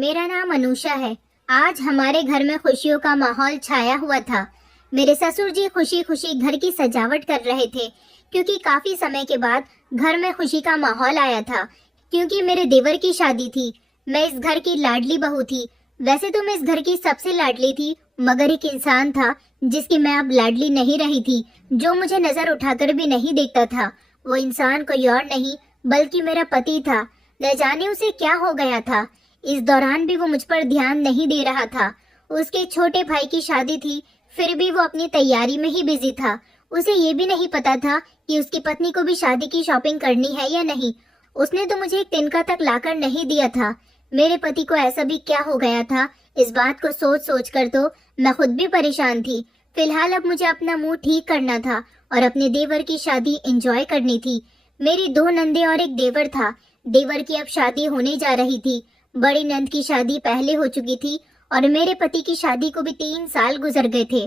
मेरा नाम अनुषा है। आज हमारे घर में खुशियों का माहौल छाया हुआ था। मेरे ससुर जी खुशी खुशी घर की सजावट कर रहे थे, क्योंकि काफी समय के बाद घर में खुशी का माहौल आया था। क्योंकि मेरे देवर की शादी थी। मैं इस घर की लाडली बहू थी। वैसे तो मैं इस घर की सबसे लाडली थी, मगर एक इंसान था जिसकी मैं अब लाडली नहीं रही थी, जो मुझे नजर उठाकर भी नहीं देखता था। वो इंसान कोई और नहीं बल्कि मेरा पति था। न जाने उसे क्या हो गया था। इस दौरान भी वो मुझ पर ध्यान नहीं दे रहा था। उसके छोटे भाई की शादी थी, फिर भी वो अपनी तैयारी में ही बिजी था। उसे ये भी नहीं पता था कि उसकी पत्नी को भी शादी की शॉपिंग करनी है या नहीं। उसने तो मुझे एक तिनका तक लाकर नहीं दिया था। मेरे पति को ऐसा भी क्या हो गया था, इस बात को सोच सोच कर तो मैं खुद भी परेशान थी। फिलहाल अब मुझे अपना मूड ठीक करना था और अपने देवर की शादी एंजॉय करनी थी। मेरी 2 नंदे और एक देवर था। देवर की अब शादी होने जा रही थी। बड़ी नंद की शादी पहले हो चुकी थी और मेरे पति की शादी को भी 3 साल गुजर गए थे।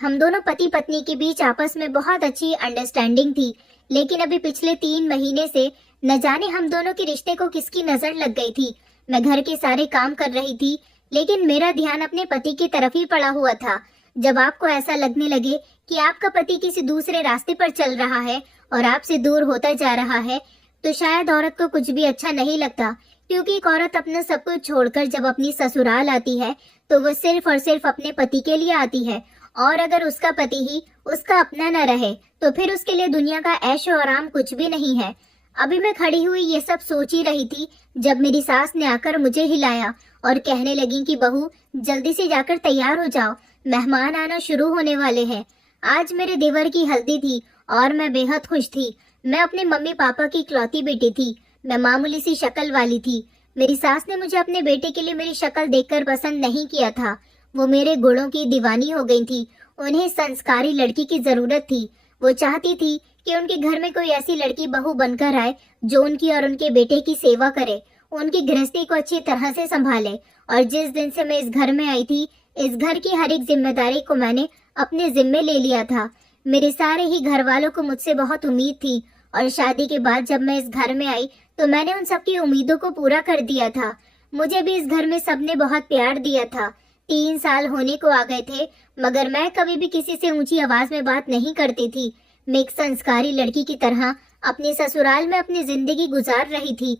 हम दोनों पति पत्नी के बीच आपस में बहुत अच्छी अंडरस्टैंडिंग थी, लेकिन अभी पिछले 3 महीने से न जाने हम दोनों के रिश्ते को किसकी नजर लग गई थी। मैं घर के सारे काम कर रही थी, लेकिन मेरा ध्यान अपने पति की तरफ ही पड़ा हुआ था। जब आपको ऐसा लगने लगे कि आपका पति किसी दूसरे रास्ते पर चल रहा है और आपसे दूर होता जा रहा है, तो शायद औरत को कुछ भी अच्छा नहीं लगता। क्योंकि एक औरत अपना सब कुछ छोड़कर जब अपनी ससुराल आती है, तो वो सिर्फ और सिर्फ अपने पति के लिए आती है। और अगर उसका पति ही उसका अपना न रहे, तो फिर उसके लिए दुनिया का ऐशो आराम कुछ भी नहीं है। अभी मैं खड़ी हुई ये सब सोच ही रही थी, जब मेरी सास ने आकर मुझे हिलाया और कहने लगी कि बहू, जल्दी से जाकर तैयार हो जाओ, मेहमान आना शुरू होने वाले हैं। आज मेरे देवर की हल्दी थी और मैं बेहद खुश थी। मैं अपने मम्मी पापा की इकलौती बेटी थी। मैं मामूली सी शक्ल वाली थी। मेरी सास ने मुझे अपने बेटे के लिए मेरी शक्ल देखकर पसंद नहीं किया था। वो मेरे गुणों की दीवानी हो गई थी। उन्हें संस्कारी लड़की की जरूरत थी। वो चाहती थी कि उनके घर में कोई ऐसी लड़की बहू बनकर आए जो उनकी और उनके बेटे की सेवा करे, उनकी गृहस्थी को अच्छी तरह से संभाले। और जिस दिन से मैं इस घर में आई थी, इस घर की हर एक जिम्मेदारी को मैंने अपने जिम्मे ले लिया था। मेरे सारे ही घर वालों को मुझसे बहुत उम्मीद थी, और शादी के बाद जब मैं इस घर में आई तो मैंने उन सबकी उम्मीदों को पूरा कर दिया था। मुझे भी इस घर में सबने बहुत प्यार दिया था। 3 साल होने को आ गए थे, मगर मैं कभी भी किसी से ऊंची आवाज में बात नहीं करती थी। मैं एक संस्कारी लड़की की तरह अपने ससुराल में अपनी जिंदगी गुजार रही थी।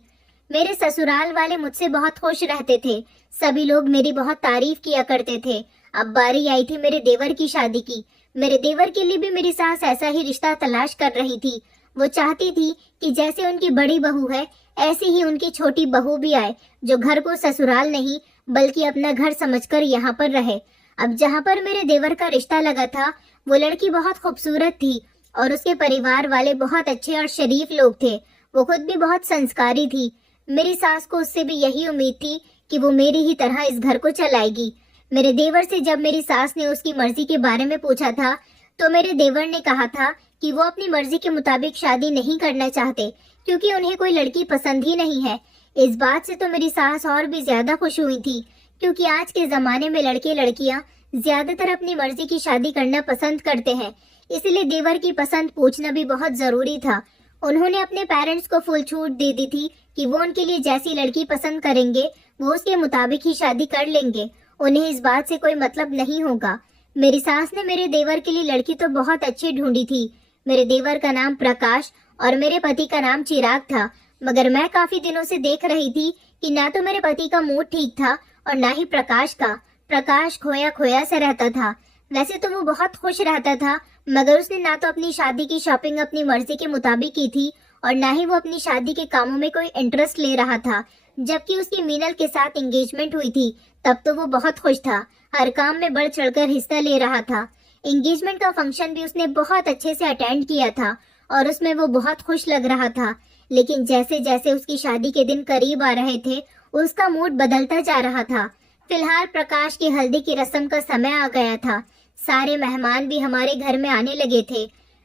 मेरे ससुराल वाले मुझसे बहुत खुश रहते थे। सभी लोग मेरी बहुत तारीफ किया करते थे। अब बारी आई थी मेरे देवर की शादी की। मेरे देवर के लिए भी मेरी सास ऐसा ही रिश्ता तलाश कर रही थी। वो चाहती थी कि जैसे उनकी बड़ी बहू है, ऐसी ही उनकी छोटी बहू भी आए, जो घर को ससुराल नहीं बल्कि अपना घर समझकर यहाँ पर रहे। अब जहाँ पर मेरे देवर का रिश्ता लगा था, वो लड़की बहुत खूबसूरत थी और उसके परिवार वाले बहुत अच्छे और शरीफ लोग थे। वो खुद भी बहुत संस्कारी थी। मेरी सास को उससे भी यही उम्मीद थी कि वो मेरी ही तरह इस घर को चलाएगी। मेरे देवर से जब मेरी सास ने उसकी मर्जी के बारे में पूछा था, तो मेरे देवर ने कहा था कि वो अपनी मर्जी के मुताबिक शादी नहीं करना चाहते, क्योंकि उन्हें कोई लड़की पसंद ही नहीं है। इस बात से तो मेरी सास और भी ज्यादा खुश हुई थी, क्योंकि आज के जमाने में लड़के लड़कियां ज्यादातर अपनी मर्जी की शादी करना पसंद करते हैं। इसलिए देवर की पसंद पूछना भी बहुत जरूरी था। उन्होंने अपने पेरेंट्स को फुल छूट दे दी थी कि वो उनके लिए जैसी लड़की पसंद करेंगे वो उसके मुताबिक ही शादी कर लेंगे। उन्हें इस बात से कोई मतलब नहीं होगा। मेरी सास ने मेरे देवर के लिए लड़की तो बहुत अच्छी ढूंढी थी। मेरे देवर का नाम प्रकाश और मेरे पति का नाम चिराग था, मगर मैं काफी दिनों से देख रही थी कि ना तो मेरे पति का मूड ठीक था और ना ही प्रकाश का। प्रकाश खोया खोया से रहता था। वैसे तो वो बहुत खुश रहता था, मगर उसने ना तो अपनी शादी की शॉपिंग अपनी मर्जी के मुताबिक की थी और ना ही वो अपनी शादी के कामों में कोई इंटरेस्ट ले रहा था। जबकि उसकी मीनल के साथ एंगेजमेंट हुई थी, तब तो वो बहुत खुश था, हर काम में बढ़ चढ़कर हिस्सा ले रहा था। एंगेजमेंट का फंक्शन भी उसने बहुत अच्छे से अटेंड किया था और उसमें वो बहुत खुश लग रहा था। लेकिन जैसे जैसे उसकी शादी के दिन करीब आ रहे थे, उसका मूड बदलता जा रहा था। फिलहाल प्रकाश की हल्दी की रस्म का समय आ गया था। सारे मेहमान भी हमारे घर में आने लगे थे।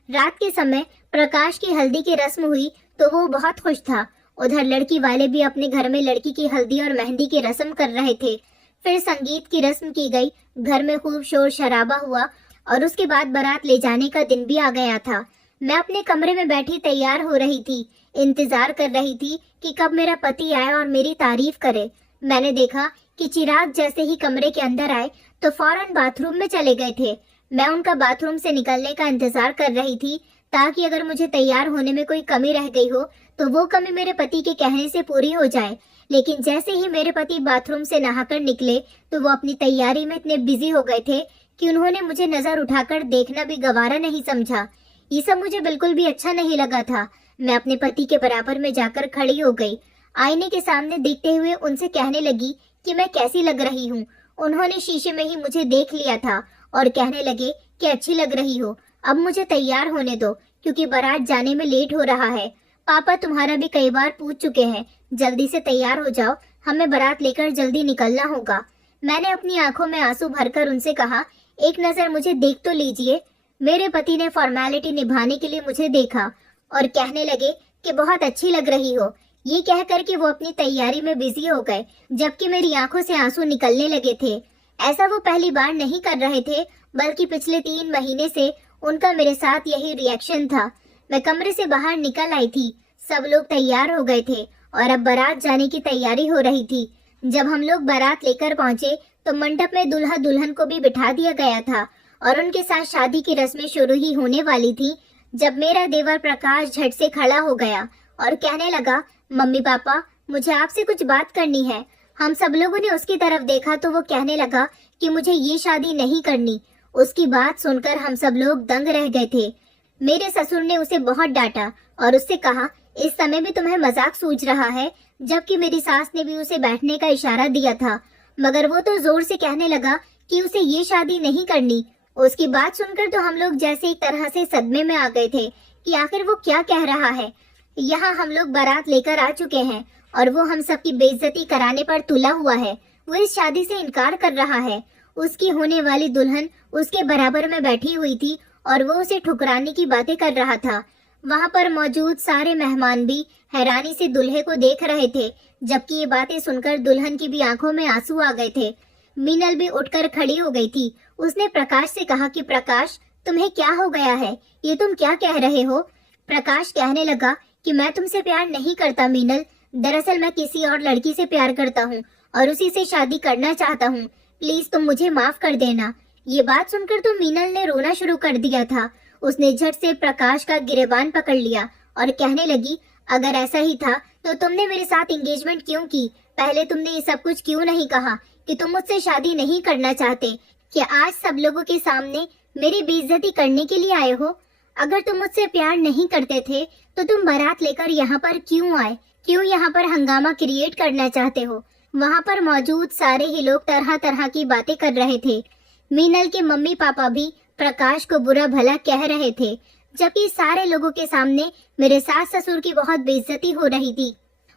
रात के समय प्रकाश की हल्दी की रस्म हुई तो वो बहुत खुश था। उधर लड़की वाले भी अपने घर में लड़की की हल्दी और मेहंदी की रस्म कर रहे थे। फिर संगीत की रस्म की गई। घर में खूब शोर शराबा हुआ और उसके बाद बारात ले जाने का दिन भी आ गया था। मैं अपने कमरे में बैठी तैयार हो रही थी, इंतजार कर रही थी कि कब मेरा पति आए और मेरी तारीफ करे। मैंने देखा कि चिराग जैसे ही कमरे के अंदर आए तो फौरन बाथरूम में चले गए थे। मैं उनका बाथरूम से निकलने का इंतजार कर रही थी ताकि अगर मुझे तैयार होने में कोई कमी रह गई हो तो वो कमी मेरे पति के कहने से पूरी हो जाए। लेकिन जैसे ही मेरे पति बाथरूम से नहाकर निकले तो वो अपनी तैयारी में इतने बिजी हो गए थे कि उन्होंने मुझे नजर उठाकर देखना भी गवारा नहीं समझा। ये सब मुझे बिल्कुल भी अच्छा नहीं लगा था। मैं अपने पति के बराबर में जाकर खड़ी हो गई। आईने के सामने देखते हुए उनसे कहने लगी कि मैं कैसी लग रही हूँ। उन्होंने शीशे में ही मुझे देख लिया था और कहने लगे कि अच्छी लग रही हो, अब मुझे तैयार होने दो क्योंकि बारात जाने में लेट हो रहा है। पापा तुम्हारा भी कई बार पूछ चुके हैं, जल्दी से तैयार हो जाओ, हमें बारात लेकर जल्दी निकलना होगा। मैंने अपनी आंखों में आंसू भरकर उनसे कहा, एक नजर मुझे देख तो लीजिए। मेरे पति ने फॉर्मेलिटी निभाने के लिए मुझे देखा और कहने लगे कि बहुत अच्छी लग रही हो। ये कहकर कि वो अपनी तैयारी में बिजी हो गए, जबकि मेरी आंखों से आंसू निकलने लगे थे। ऐसा वो पहली बार नहीं कर रहे थे, बल्कि पिछले 3 महीने से उनका मेरे साथ यही रिएक्शन था। मैं कमरे से बाहर निकल आई थी, सब लोग तैयार हो गए थे और अब बारात जाने की तैयारी हो रही थी। जब हम लोग बारात लेकर पहुंचे तो मंडप में दूल्हा दुल्हन को भी बिठा दिया गया था और उनके साथ शादी की रस्में शुरू ही होने वाली थी, जब मेरा देवर प्रकाश झट से खड़ा हो गया और कहने लगा, मम्मी पापा मुझे आपसे कुछ बात करनी है। हम सब लोगों ने उसकी तरफ देखा तो वो कहने लगा कि मुझे ये शादी नहीं करनी। उसकी बात सुनकर हम सब लोग दंग रह गए थे। मेरे ससुर ने उसे बहुत डांटा और उससे कहा, इस समय भी तुम्हें मजाक सूझ रहा है, जबकि मेरी सास ने भी उसे बैठने का इशारा दिया था, मगर वो तो जोर से कहने लगा कि उसे ये शादी नहीं करनी। उसकी बात सुनकर तो हम लोग जैसे एक तरह से सदमे में आ गए थे कि आखिर वो क्या कह रहा है। यहाँ हम लोग बारात लेकर आ चुके हैं और वो हम सबकी बेइज्जती कराने पर तुला हुआ है। वो इस शादी से इनकार कर रहा है। उसकी होने वाली दुल्हन उसके बराबर में बैठी हुई थी और वो उसे ठुकराने की बातें कर रहा था। वहाँ पर मौजूद सारे मेहमान भी हैरानी से दूल्हे को देख रहे थे, जबकि ये बातें सुनकर दुल्हन की भी आंखों में आंसू आ गए थे। मीनल भी उठकर खड़ी हो गई थी। उसने प्रकाश से कहा कि प्रकाश तुम्हें क्या हो गया है, ये तुम क्या कह रहे हो। प्रकाश कहने लगा कि मैं तुमसे प्यार नहीं करता मीनल, दरअसल मैं किसी और लड़की से प्यार करता हूँ और उसी से शादी करना चाहता हूँ, प्लीज तुम मुझे माफ कर देना। ये बात सुनकर तो मीनल ने रोना शुरू कर दिया था। उसने झट से प्रकाश का गिरेबान पकड़ लिया और कहने लगी, अगर ऐसा ही था तो तुमने मेरे साथ एंगेजमेंट क्यों की? पहले तुमने ये सब कुछ क्यों नहीं कहा कि तुम मुझसे शादी नहीं करना चाहते? क्या आज सब लोगों के सामने मेरी बेइज्जती करने के लिए आए हो? अगर तुम मुझसे प्यार नहीं करते थे तो तुम बारात लेकर यहाँ पर क्यों आए? क्यों यहाँ पर हंगामा क्रिएट करना चाहते हो? वहाँ पर मौजूद सारे ही लोग तरह तरह की बातें कर रहे थे। मीनल के मम्मी पापा भी प्रकाश को बुरा भला कह रहे थे, जबकि सारे लोगों के सामने मेरे सास ससुर की बहुत बेइज्जती हो रही थी।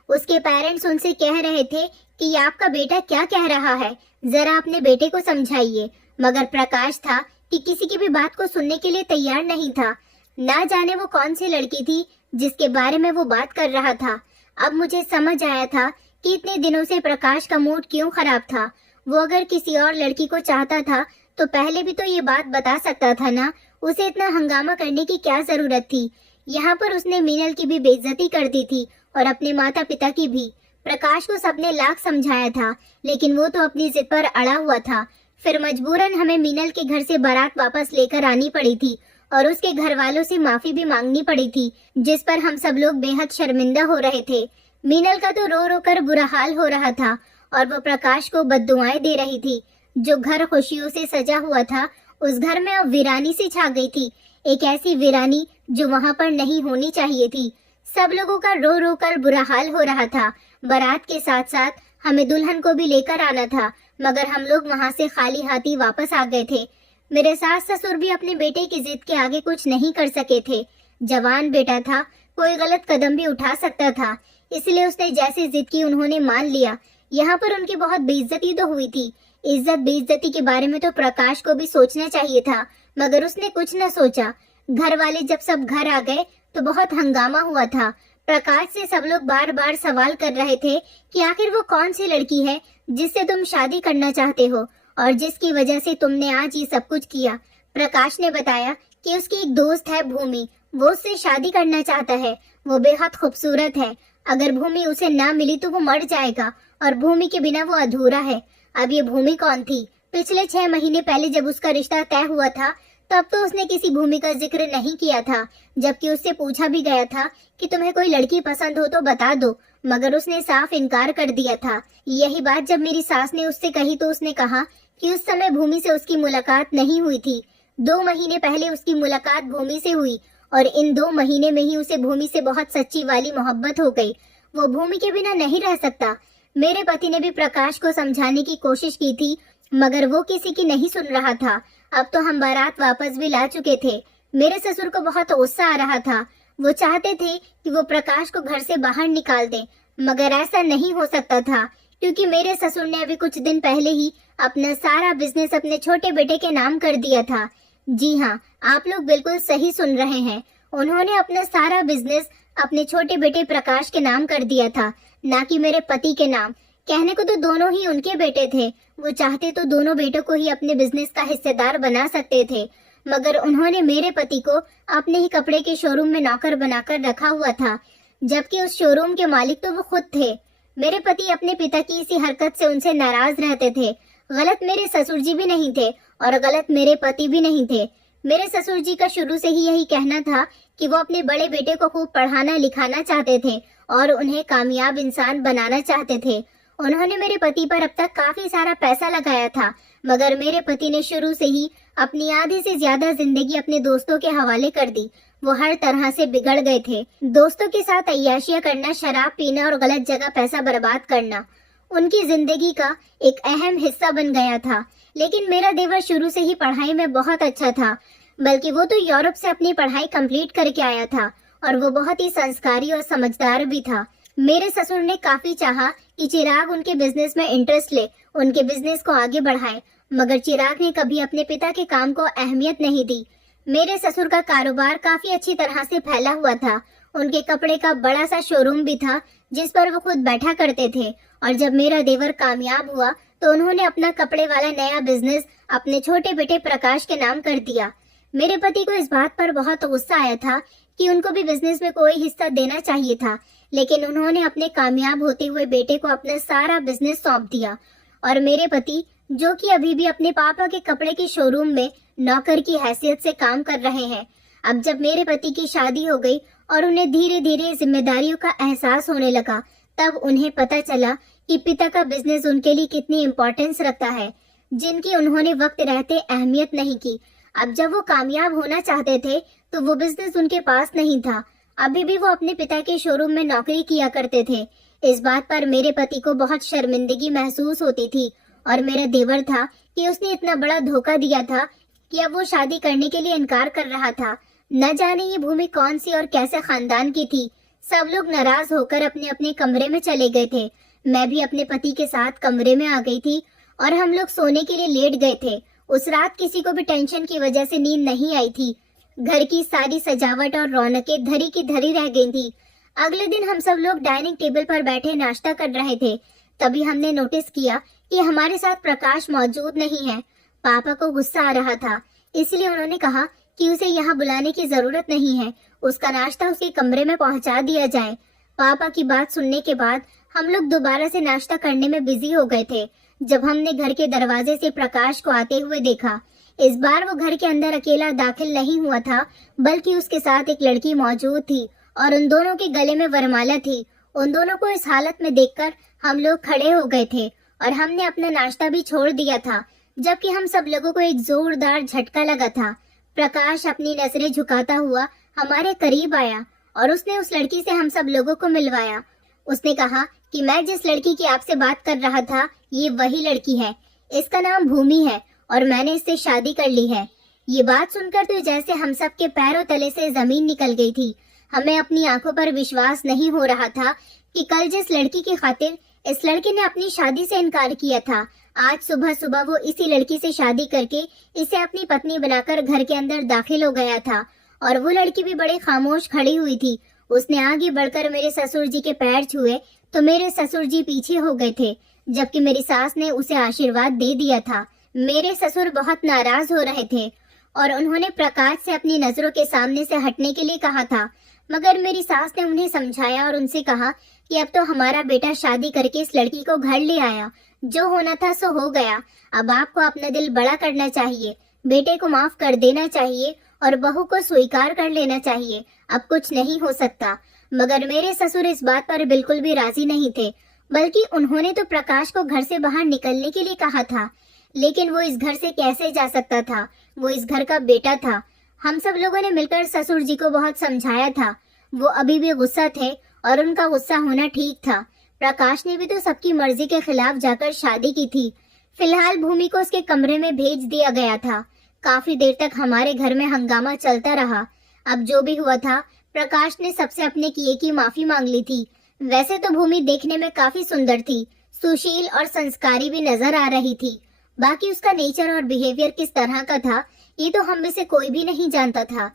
उसके पेरेंट्स उनसे कह रहे थे कि ये आपका बेटा क्या कह रहा है, जरा अपने बेटे को समझाइए। मगर प्रकाश था कि किसी की भी बात को सुनने के लिए तैयार नहीं था। ना जाने वो कौन सी लड़की थी जिसके बारे में वो बात कर रहा था। अब मुझे समझ आया था कि इतने दिनों से प्रकाश का मूड क्यों खराब था। वो अगर किसी और लड़की को चाहता था तो पहले भी तो ये बात बता सकता था ना। उसे इतना हंगामा करने की क्या जरूरत थी? यहाँ पर उसने मीनल की भी बेइज्जती कर दी थी और अपने माता पिता की भी। प्रकाश को सबने लाख समझाया था, लेकिन वो तो अपनी जिद पर अड़ा हुआ था। फिर मजबूरन हमें मीनल के घर से बारात वापस लेकर आनी पड़ी थी और उसके घर वालों से माफी भी मांगनी पड़ी थी, जिस पर हम सब लोग बेहद शर्मिंदा हो रहे थे। मीनल का तो रो रो कर बुरा हाल हो रहा था और वो प्रकाश को बद्दुआएं दे रही थी। जो घर खुशियों से सजा हुआ था उस घर में अब वीरानी सी छा गई थी, एक ऐसी वीरानी जो वहाँ पर नहीं होनी चाहिए थी। सब लोगों का रो रो कर बुरा हाल हो रहा था। बारात के साथ साथ हमें दुल्हन को भी लेकर आना था, मगर हम लोग वहाँ से खाली हाथी वापस आ गए थे। मेरे सास ससुर भी अपने बेटे की जिद के आगे कुछ नहीं कर सके थे। जवान बेटा था, कोई गलत कदम भी उठा सकता था, इसलिए उसने जैसे जिद की उन्होंने मान लिया। यहाँ पर उनकी बहुत बेइज्जती तो हुई थी। इज्जत बेइज्जती के बारे में तो प्रकाश को भी सोचना चाहिए था, मगर उसने कुछ न सोचा। घर वाले जब सब घर आ गए तो बहुत हंगामा हुआ था। प्रकाश से सब लोग बार बार सवाल कर रहे थे कि आखिर वो कौन सी लड़की है जिससे तुम शादी करना चाहते हो और जिसकी वजह से तुमने आज ये सब कुछ किया। प्रकाश ने बताया कि उसकी एक दोस्त है भूमि, वो उससे शादी करना चाहता है। वो बेहद खूबसूरत है, अगर भूमि उसे ना मिली तो वो मर जाएगा और भूमि के बिना वो अधूरा है। अब ये भूमि कौन थी? पिछले 6 महीने पहले जब उसका रिश्ता तय हुआ था तब तो उसने किसी भूमि का जिक्र नहीं किया था, जबकि उससे पूछा भी गया था कि तुम्हें कोई लड़की पसंद हो तो बता दो, मगर उसने साफ इनकार कर दिया था। यही बात जब मेरी सास ने उससे कही तो उसने कहा कि उस समय भूमि से उसकी मुलाकात नहीं हुई थी। 2 महीने पहले उसकी मुलाकात भूमि से हुई और इन 2 महीने में ही उसे भूमि से बहुत सच्ची वाली मोहब्बत हो गई। वो भूमि के बिना नहीं रह सकता। मेरे पति ने भी प्रकाश को समझाने की कोशिश की थी, मगर वो किसी की नहीं सुन रहा था। अब तो हम बारात वापस भी ला चुके थे। मेरे ससुर को बहुत गुस्सा आ रहा था। वो चाहते थे कि वो प्रकाश को घर से बाहर निकाल दे, मगर ऐसा नहीं हो सकता था क्योंकि मेरे ससुर ने अभी कुछ दिन पहले ही अपना सारा बिजनेस अपने छोटे बेटे के नाम कर दिया था। जी हाँ, आप लोग बिल्कुल सही सुन रहे हैं। उन्होंने अपना सारा बिजनेस अपने छोटे बेटे प्रकाश के नाम कर दिया था, ना कि मेरे पति के नाम। कहने को तो दोनों ही उनके बेटे थे। वो चाहते तो दोनों बेटों को ही अपने बिजनेस का हिस्सेदार बना सकते थे, मगर उन्होंने मेरे पति को अपने ही कपड़े के शोरूम में नौकर बनाकर रखा हुआ था, जबकि उस शोरूम के मालिक तो वो खुद थे। मेरे पति अपने पिता की इसी हरकत से उनसे नाराज रहते थे। गलत मेरे ससुर जी भी नहीं थे और गलत मेरे पति भी नहीं थे। मेरे ससुर जी का शुरू से ही यही कहना था कि वो अपने बड़े बेटे को खूब पढ़ाना लिखाना चाहते थे और उन्हें कामयाब इंसान बनाना चाहते थे। उन्होंने मेरे पति पर अब तक काफी सारा पैसा लगाया था, मगर मेरे पति ने शुरू से ही अपनी आधी से ज्यादा जिंदगी अपने दोस्तों के हवाले कर दी। वो हर तरह से बिगड़ गए थे। दोस्तों के साथ अय्याशियां करना, शराब पीना और गलत जगह पैसा बर्बाद करना उनकी जिंदगी का एक अहम हिस्सा बन गया था। लेकिन मेरा देवर शुरू से ही पढ़ाई में बहुत अच्छा था, बल्कि वो तो यूरोप से अपनी पढ़ाई कंप्लीट करके आया था और वो बहुत ही संस्कारी और समझदार भी था। मेरे ससुर ने काफी चाहा कि चिराग उनके बिजनेस में इंटरेस्ट ले, उनके बिजनेस को आगे बढ़ाए, मगर चिराग ने कभी अपने पिता के काम को अहमियत नहीं दी। मेरे ससुर का कारोबार काफी अच्छी तरह से फैला हुआ था। उनके कपड़े का बड़ा सा शोरूम भी था जिस पर वो खुद बैठा करते थे, और जब मेरा देवर कामयाब हुआ तो उन्होंने अपना कपड़े वाला नया बिजनेस अपने छोटे बेटे प्रकाश के नाम कर दिया। मेरे पति को इस बात पर बहुत गुस्सा आया था कि उनको भी बिजनेस में कोई हिस्सा देना चाहिए था, लेकिन उन्होंने अपने कामयाब होते हुए बेटे को अपना सारा बिजनेस सौंप दिया। और मेरे पति, जो कि अभी भी अपने पापा के कपड़े के शोरूम में नौकर की हैसियत से काम कर रहे हैं, अब जब मेरे पति की शादी हो गई और उन्हें धीरे धीरे जिम्मेदारियों का एहसास होने लगा, तब उन्हें पता चला कि पिता का बिजनेस उनके लिए कितनी इम्पोर्टेंस रखता है, जिनकी उन्होंने वक्त रहते अहमियत नहीं की। अब जब वो कामयाब होना चाहते थे तो वो बिजनेस उनके पास नहीं था। अभी भी वो अपने पिता के शोरूम में नौकरी किया करते थे। इस बात पर मेरे पति को बहुत शर्मिंदगी महसूस होती थी और मेरा देवर था कि उसने इतना बड़ा धोखा दिया था कि अब वो शादी करने के लिए इनकार कर रहा था। न जाने ये भूमि कौन सी और कैसे खानदान की थी। सब लोग नाराज होकर अपने अपने कमरे में चले गए थे। मैं भी अपने पति के साथ कमरे में आ गई थी और हम लोग सोने के लिए लेट गए थे। उस रात किसी को भी टेंशन की वजह से नींद नहीं आई थी। घर की सारी सजावट और रौनकें धरी की धरी रह गई थी। अगले दिन हम सब लोग डाइनिंग टेबल पर बैठे नाश्ता कर रहे थे। तभी हमने नोटिस किया कि हमारे साथ प्रकाश मौजूद नहीं है। पापा को गुस्सा आ रहा था, इसलिए उन्होंने कहा कि उसे यहाँ बुलाने की जरूरत नहीं है, उसका नाश्ता उसके कमरे में पहुँचा दिया जाए। पापा की बात सुनने के बाद हम लोग दोबारा से नाश्ता करने में बिजी हो गए थे जब हमने घर के दरवाजे से प्रकाश को आते हुए देखा। इस बार वो घर के अंदर अकेला दाखिल नहीं हुआ था, बल्कि उसके साथ एक लड़की मौजूद थी और उन दोनों के गले में वरमाला थी। उन दोनों को इस हालत में देखकर हम लोग खड़े हो गए थे और हमने अपना नाश्ता भी छोड़ दिया था, जबकि हम सब लोगों को एक जोरदार झटका लगा था। प्रकाश अपनी नजरें झुकाता हुआ हमारे करीब आया और उसने उस लड़की से हम सब लोगों को मिलवाया। उसने कहा कि मैं जिस लड़की की आपसे बात कर रहा था, ये वही लड़की है। इसका नाम भूमि है और मैंने इससे शादी कर ली है। ये बात सुनकर तो जैसे हम सब के पैरों तले से जमीन निकल गई थी। हमें अपनी आंखों पर विश्वास नहीं हो रहा था कि कल जिस लड़की की खातिर इस लड़के ने अपनी शादी से इनकार किया था, आज सुबह सुबह वो इसी लड़की से शादी करके इसे अपनी पत्नी बनाकर घर के अंदर दाखिल हो गया था। और वो लड़की भी बड़े खामोश खड़ी हुई थी। उसने आगे बढ़कर मेरे ससुर जी के पैर छुए तो मेरे ससुर जी पीछे हो गए थे, जबकि मेरी सास ने उसे आशीर्वाद दे दिया था। मेरे ससुर बहुत नाराज हो रहे थे और उन्होंने प्रकाश से अपनी नजरों के सामने से हटने के लिए कहा था, मगर मेरी सास ने उन्हें समझाया और उनसे कहा कि अब तो हमारा बेटा शादी करके इस लड़की को घर ले आया, जो होना था सो हो गया। अब आपको अपना दिल बड़ा करना चाहिए, बेटे को माफ कर देना चाहिए और बहू को स्वीकार कर लेना चाहिए। अब कुछ नहीं हो सकता। मगर मेरे ससुर इस बात पर बिल्कुल भी राजी नहीं थे, बल्कि उन्होंने तो प्रकाश को घर से बाहर निकलने के लिए कहा था। लेकिन वो इस घर से कैसे जा सकता था? वो इस घर का बेटा था। हम सब लोगों ने मिलकर ससुर जी को बहुत समझाया था। वो अभी भी गुस्सा थे और उनका गुस्सा होना ठीक था। प्रकाश ने भी तो सबकी मर्जी के खिलाफ जाकर शादी की थी। फिलहाल भूमि को उसके कमरे में भेज दिया गया था। काफी देर तक हमारे घर में हंगामा चलता रहा। अब जो भी हुआ था, प्रकाश ने सबसे अपने किए की माफी मांग ली थी। वैसे तो भूमि देखने में काफी सुंदर थी, सुशील और संस्कारी भी नजर आ रही थी। बाकी उसका नेचर और बिहेवियर किस तरह का था, ये तो हम में से कोई भी नहीं जानता था।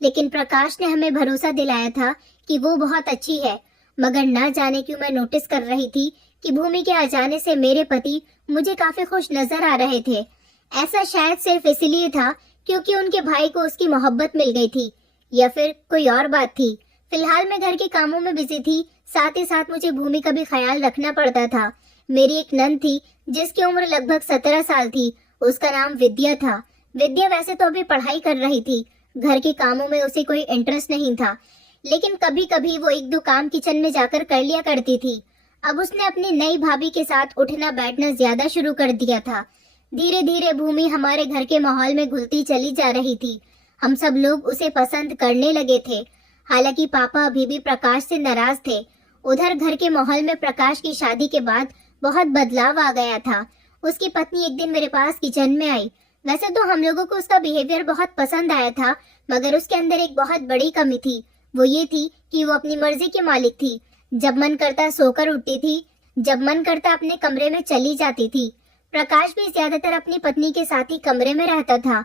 लेकिन प्रकाश ने हमें भरोसा दिलाया था कि वो बहुत अच्छी है। मगर ना जाने क्यों मैं नोटिस कर रही थी कि भूमि के आ जाने से मेरे पति मुझे काफी खुश नजर आ रहे थे। ऐसा शायद सिर्फ इसलिए था क्योंकि उनके भाई को उसकी मोहब्बत मिल गई थी, या फिर कोई और बात थी। फिलहाल मैं घर के कामों में बिजी थी, साथ ही साथ मुझे भूमि का भी ख्याल रखना पड़ता था। मेरी एक नंद थी जिसकी उम्र लगभग 17 साल थी। उसका नाम विद्या था। विद्या वैसे तो अभी पढ़ाई कर रही थी, घर के कामों में उसे कोई इंटरेस्ट नहीं था, लेकिन कभी कभी वो एक दो काम किचन में जाकर कर लिया करती थी। अब उसने अपनी नई भाभी के साथ उठना बैठना ज्यादा शुरू कर दिया था। धीरे धीरे भूमि हमारे घर के माहौल में घुलती चली जा रही थी। हम सब लोग उसे पसंद करने लगे थे। हालांकि पापा अभी भी प्रकाश से नाराज थे। उधर घर के माहौल में प्रकाश की शादी के बाद बहुत बदलाव आ गया था। उसकी पत्नी एक दिन मेरे पास किचन में आई। वैसे तो हम लोगों को उसका बिहेवियर बहुत पसंद आया था, मगर उसके अंदर एक बहुत बड़ी कमी थी। वो ये थी कि वो अपनी मर्जी की मालिक थी। जब मन करता सोकर उठती थी, जब मन करता अपने कमरे में चली जाती थी। प्रकाश भी ज्यादातर अपनी पत्नी के साथ ही कमरे में रहता था।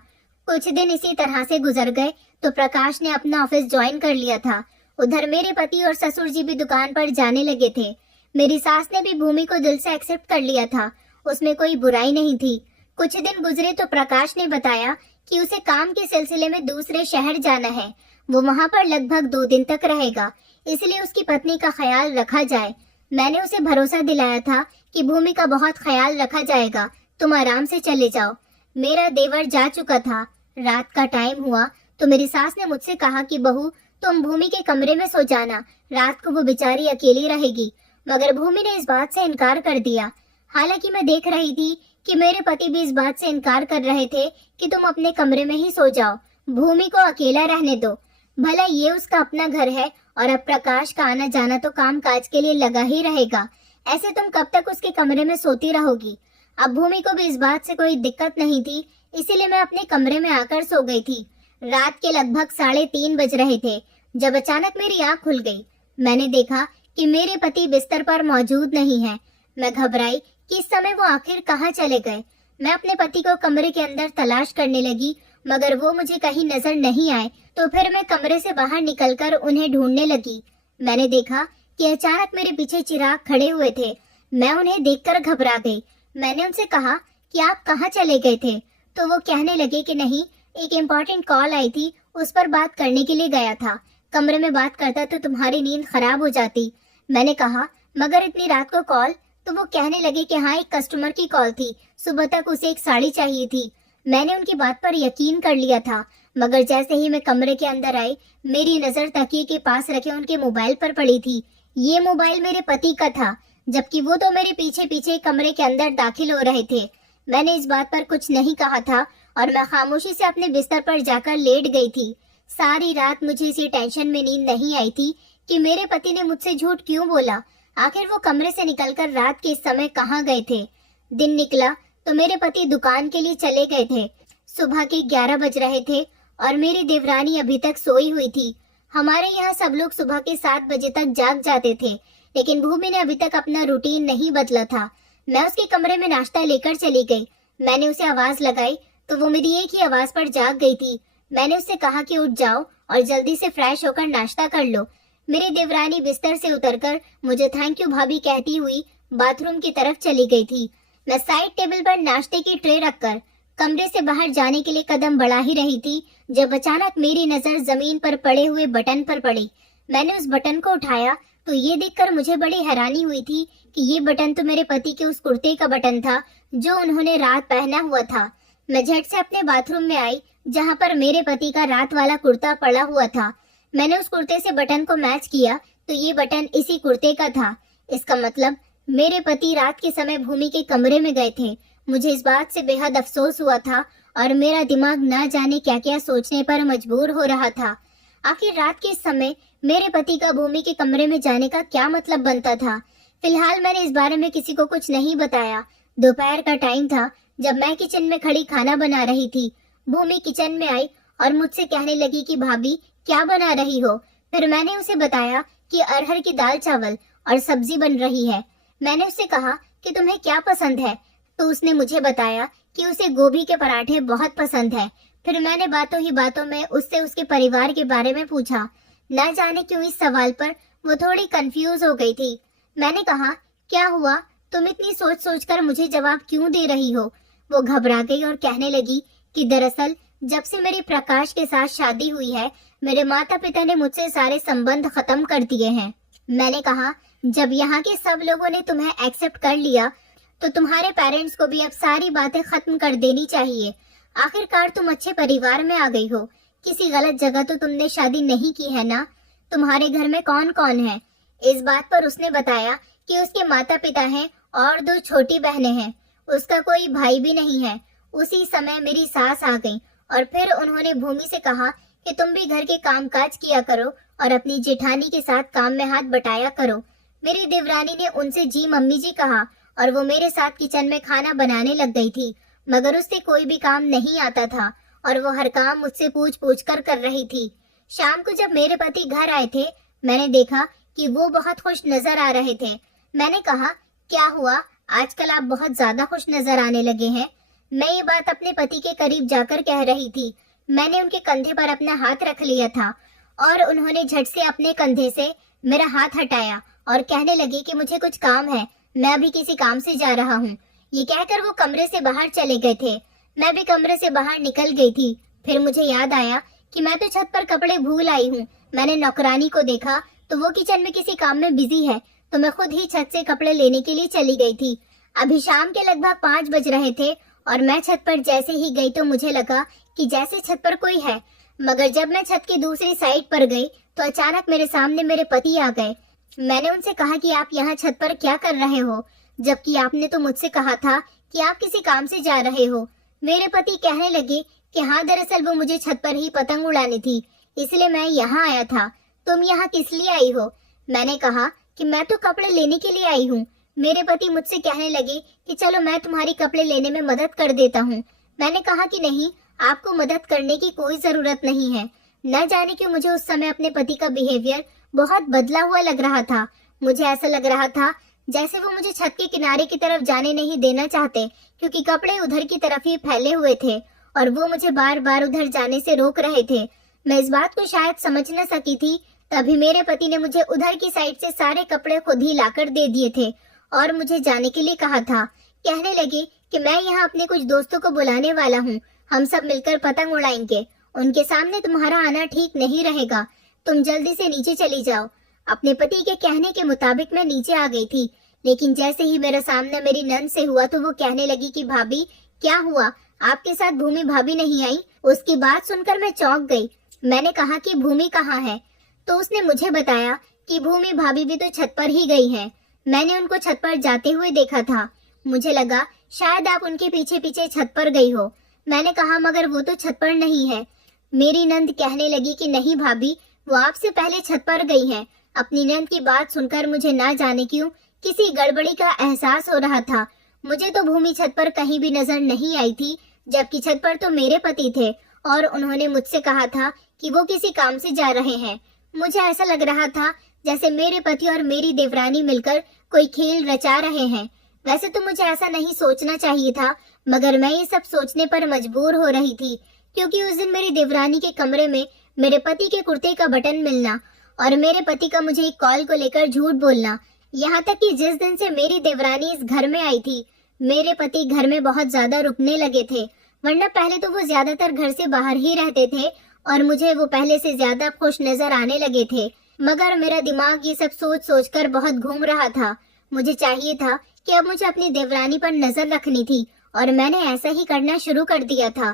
कुछ दिन इसी तरह से गुजर गए तो प्रकाश ने अपना ऑफिस ज्वाइन कर लिया था। उधर मेरे पति और ससुर जी भी दुकान पर जाने लगे थे। मेरी सास ने भी भूमि को दिल से एक्सेप्ट कर लिया था, उसमें कोई बुराई नहीं थी। कुछ दिन गुजरे तो प्रकाश ने बताया कि उसे काम के सिलसिले में दूसरे शहर जाना है। वो वहाँ पर लगभग 2 दिन तक रहेगा, इसलिए उसकी पत्नी का ख्याल रखा जाए। मैंने उसे भरोसा दिलाया था कि भूमि का बहुत ख्याल रखा जाएगा, तुम आराम से चले जाओ। मेरा देवर जा चुका था। रात का टाइम हुआ तो मेरी सास ने मुझसे कहा कि बहू, तुम भूमि के कमरे में सो जाना, रात को वो बेचारी अकेली रहेगी। मगर भूमि ने इस बात से इनकार कर दिया। हालांकि मैं देख रही थी कि मेरे पति भी इस बात से इनकार कर रहे थे कि तुम अपने कमरे में ही सो जाओ, भूमि को अकेला रहने दो। भला ये उसका अपना घर है और अब प्रकाश का आना जाना तो काम काज के लिए लगा ही रहेगा। ऐसे तुम कब तक उसके कमरे में सोती रहोगी? अब भूमि को भी इस बात से कोई दिक्कत नहीं थी, इसीलिए मैं अपने कमरे में आकर सो गई थी। रात के लगभग 3:30 बज रहे थे जब अचानक मेरी आंख खुल गई। मैंने देखा कि मेरे पति बिस्तर पर मौजूद नहीं है। मैं घबराई कि इस समय वो आखिर कहाँ चले गए। मैं अपने पति को कमरे के अंदर तलाश करने लगी, मगर वो मुझे कहीं नजर नहीं आए। तो फिर मैं कमरे से बाहर निकलकर उन्हें ढूंढने लगी। मैंने देखा कि अचानक मेरे पीछे चिराग खड़े हुए थे। मैं उन्हें देखकर घबरा गई। मैंने उनसे कहा कि आप कहाँ चले गए थे? तो वो कहने लगे कि नहीं, एक इम्पोर्टेंट कॉल आई थी, उस पर बात करने के लिए गया था। कमरे में बात करता तो तुम्हारी नींद खराब हो जाती। मैंने कहा मगर इतनी रात को कॉल? तो वो कहने लगे कि हाँ, एक कस्टमर की कॉल थी, सुबह तक उसे एक साड़ी चाहिए थी। मैंने उनकी बात पर यकीन कर लिया था, मगर जैसे ही मैं कमरे के अंदर आई, मेरी नजर तकिए के पास रखे उनके मोबाइल पर पड़ी थी। ये मोबाइल मेरे पति का था, जबकि वो तो मेरे पीछे पीछे कमरे के अंदर दाखिल हो रहे थे। मैंने इस बात पर कुछ नहीं कहा था और मैं खामोशी से अपने बिस्तर पर जाकर लेट गई थी। सारी रात मुझे इसी टेंशन में नींद नहीं आई थी कि मेरे पति ने मुझसे झूठ क्यों बोला। आखिर वो कमरे से निकलकर रात के इस समय कहाँ गए थे? दिन निकला तो मेरे पति दुकान के लिए चले गए थे। सुबह के 11 बज रहे थे और मेरी देवरानी अभी तक सोई हुई थी। हमारे यहाँ सब लोग सुबह के 7 बजे तक जाग जाते थे, लेकिन भूमि ने अभी तक अपना रूटीन नहीं बदला था। मैं उसके कमरे में नाश्ता लेकर चली गई। मैंने उसे आवाज लगाई तो वो मेरी एक ही आवाज पर जाग गई थी। मैंने उससे कहा कि उठ जाओ और जल्दी से फ्रेश होकर नाश्ता कर लो। मेरी देवरानी बिस्तर से उतरकर मुझे थैंक यू भाभी कहती हुई बाथरूम की तरफ चली गई थी। मैं साइड टेबल पर नाश्ते की ट्रे रखकर कमरे से बाहर जाने के लिए कदम बढ़ा ही रही थी जब अचानक मेरी नजर जमीन पर पड़े हुए बटन पर पड़ी। मैंने उस बटन को उठाया तो ये देखकर मुझे बड़ी हैरानी हुई थी कि ये बटन तो मेरे पति के उस कुर्ते का बटन था जो उन्होंने रात पहना हुआ था। मैं झट से अपने बाथरूम में आई जहाँ पर मेरे पति का रात वाला कुर्ता पड़ा हुआ था। मैंने उस कुर्ते से बटन को मैच किया तो ये बटन इसी कुर्ते का था। इसका मतलब मेरे पति रात के समय भूमि के कमरे में गए थे। मुझे इस बात से बेहद अफसोस हुआ था और मेरा दिमाग ना जाने क्या क्या सोचने पर मजबूर हो रहा था। आखिर रात के समय मेरे पति का भूमि के कमरे में जाने का क्या मतलब बनता था। फिलहाल मैंने इस बारे में किसी को कुछ नहीं बताया। दोपहर का टाइम था जब मैं किचन में खड़ी खाना बना रही थी। भूमि किचन में आई और मुझसे कहने लगी कि भाभी क्या बना रही हो। फिर मैंने उसे बताया कि अरहर की दाल चावल और सब्जी बन रही है। मैंने उससे कहा कि तुम्हें क्या पसंद है, तो उसने मुझे बताया कि उसे गोभी के पराठे बहुत पसंद है। फिर मैंने बातों ही बातों में उससे उसके परिवार के बारे में पूछा। न जाने क्यों इस सवाल पर वो थोड़ी कंफ्यूज हो गई थी। मैंने कहा, क्या हुआ, तुम इतनी सोच सोच कर मुझे जवाब क्यों दे रही हो। वो घबरा गई और कहने लगी कि दरअसल जब से मेरी प्रकाश के साथ शादी हुई है, मेरे माता पिता ने मुझसे सारे संबंध खत्म कर दिए हैं। मैंने कहा, जब यहाँ के सब लोगों ने तुम्हें एक्सेप्ट कर लिया तो तुम्हारे पेरेंट्स को भी अब सारी बातें खत्म कर देनी चाहिए। आखिरकार तुम अच्छे परिवार में आ गई हो, किसी गलत जगह तो तुमने शादी नहीं की है ना। तुम्हारे घर में कौन कौन है। इस बात पर उसने बताया कि उसके माता पिता हैं और 2 छोटी बहनें हैं। उसका कोई भाई भी नहीं है। उसी समय मेरी सास आ गई और फिर उन्होंने भूमि से कहा कि तुम भी घर के कामकाज किया करो और अपनी जेठानी के साथ काम में हाथ बटाया करो। मेरी देवरानी ने उनसे जी मम्मी जी कहा और वो मेरे साथ किचन में खाना बनाने लग गई थी, मगर उससे कोई भी काम नहीं आता था और वो हर काम मुझसे पूछ पूछ कर रही थी। शाम को जब मेरे पति घर आए थे, मैंने देखा कि वो बहुत खुश नजर आ रहे थे। मैंने कहा, क्या हुआ, आजकल आप बहुत ज्यादा खुश नजर आने लगे हैं। मैं ये बात अपने पति के करीब जाकर कह रही थी। मैंने उनके कंधे पर अपना हाथ रख लिया था और उन्होंने झट से अपने कंधे से मेरा हाथ हटाया और कहने लगे कि मुझे कुछ काम है, मैं अभी किसी काम से जा रहा हूँ। ये कहकर वो कमरे से बाहर चले गए थे। मैं भी कमरे से बाहर निकल गई थी। फिर मुझे याद आया कि मैं तो छत पर कपड़े भूल आई हूँ। मैंने नौकरानी को देखा तो वो किचन में किसी काम में बिजी है, तो मैं खुद ही छत से कपड़े लेने के लिए चली गई थी। अभी शाम के लगभग 5 बज रहे थे और मैं छत पर जैसे ही गई तो मुझे लगा कि जैसे छत पर कोई है, मगर जब मैं छत की दूसरी साइड पर गई तो अचानक मेरे सामने मेरे पति आ गए। मैंने उनसे कहा कि आप यहाँ छत पर क्या कर रहे हो, जबकि आपने तो मुझसे कहा था कि आप किसी काम से जा रहे हो। मेरे पति कहने लगे कि हाँ, दरअसल वो मुझे छत पर ही पतंग उड़ानी थी, इसलिए मैं यहाँ आया था। तुम यहाँ किस लिए आई हो। मैंने कहा कि मैं तो कपड़े लेने के लिए आई हूँ। मेरे पति मुझसे कहने लगे कि चलो मैं तुम्हारी कपड़े लेने में मदद कर देता हूँ। मैंने कहा कि नहीं, आपको मदद करने की कोई जरूरत नहीं है। न जाने क्यों मुझे उस समय अपने पति का बिहेवियर बहुत बदला हुआ लग रहा था। मुझे ऐसा लग रहा था जैसे वो मुझे छत के किनारे की तरफ जाने नहीं देना चाहते, क्योंकि कपड़े उधर की तरफ ही फैले हुए थे और वो मुझे बार बार उधर जाने से रोक रहे थे। मैं इस बात को शायद समझ न सकी थी। तभी मेरे पति ने मुझे उधर की साइड से सारे कपड़े खुद ही लाकर दे दिए थे और मुझे जाने के लिए कहा था। कहने लगे कि मैं यहाँ अपने कुछ दोस्तों को बुलाने वाला हूँ, हम सब मिलकर पतंग उड़ाएंगे। उनके सामने तुम्हारा आना ठीक नहीं रहेगा, तुम जल्दी से नीचे चली जाओ। अपने पति के कहने के मुताबिक मैं नीचे आ गई थी, लेकिन जैसे ही मेरा सामना मेरी नंद से हुआ तो वो कहने लगी कि भाभी क्या हुआ, आपके साथ भूमि भाभी नहीं आई। उसकी बात सुनकर मैं चौंक गई। मैंने कहा कि भूमि कहाँ है, तो उसने मुझे बताया कि भूमि भाभी भी तो छत पर ही गई है। मैंने उनको छत पर जाते हुए देखा था। मुझे लगा शायद आप उनके पीछे पीछे छत पर गई हो। मैंने कहा मगर वो तो छत पर नहीं है। मेरी नंद कहने लगी कि नहीं भाभी, वो आपसे पहले छत पर गई है। अपनी नंद की बात सुनकर मुझे ना जाने क्यों किसी गड़बड़ी का एहसास हो रहा था। मुझे तो भूमि छत पर कहीं भी नजर नहीं आई थी, जबकि छत पर तो मेरे पति थे और उन्होंने मुझसे कहा था कि वो किसी काम से जा रहे हैं। मुझे ऐसा लग रहा था जैसे मेरे पति और मेरी देवरानी मिलकर कोई खेल रचा रहे हैं। वैसे तो मुझे ऐसा नहीं सोचना चाहिए था, मगर मैं ये सब सोचने पर मजबूर हो रही थी, क्योंकि उस दिन मेरी देवरानी के कमरे में मेरे पति के कुर्ते का बटन मिलना और मेरे पति का मुझे एक कॉल को लेकर झूठ बोलना, यहाँ तक कि जिस दिन से मेरी देवरानी इस घर में आई थी, मेरे पति घर में बहुत ज्यादा रुकने लगे थे। वरना पहले तो वो ज्यादातर घर से बाहर ही रहते थे और मुझे वो पहले से ज्यादा खुश नजर आने लगे थे। मगर मेरा दिमाग ये सब सोच सोच कर बहुत घूम रहा था। मुझे चाहिए था कि अब मुझे अपनी देवरानी पर नजर रखनी थी और मैंने ऐसा ही करना शुरू कर दिया था।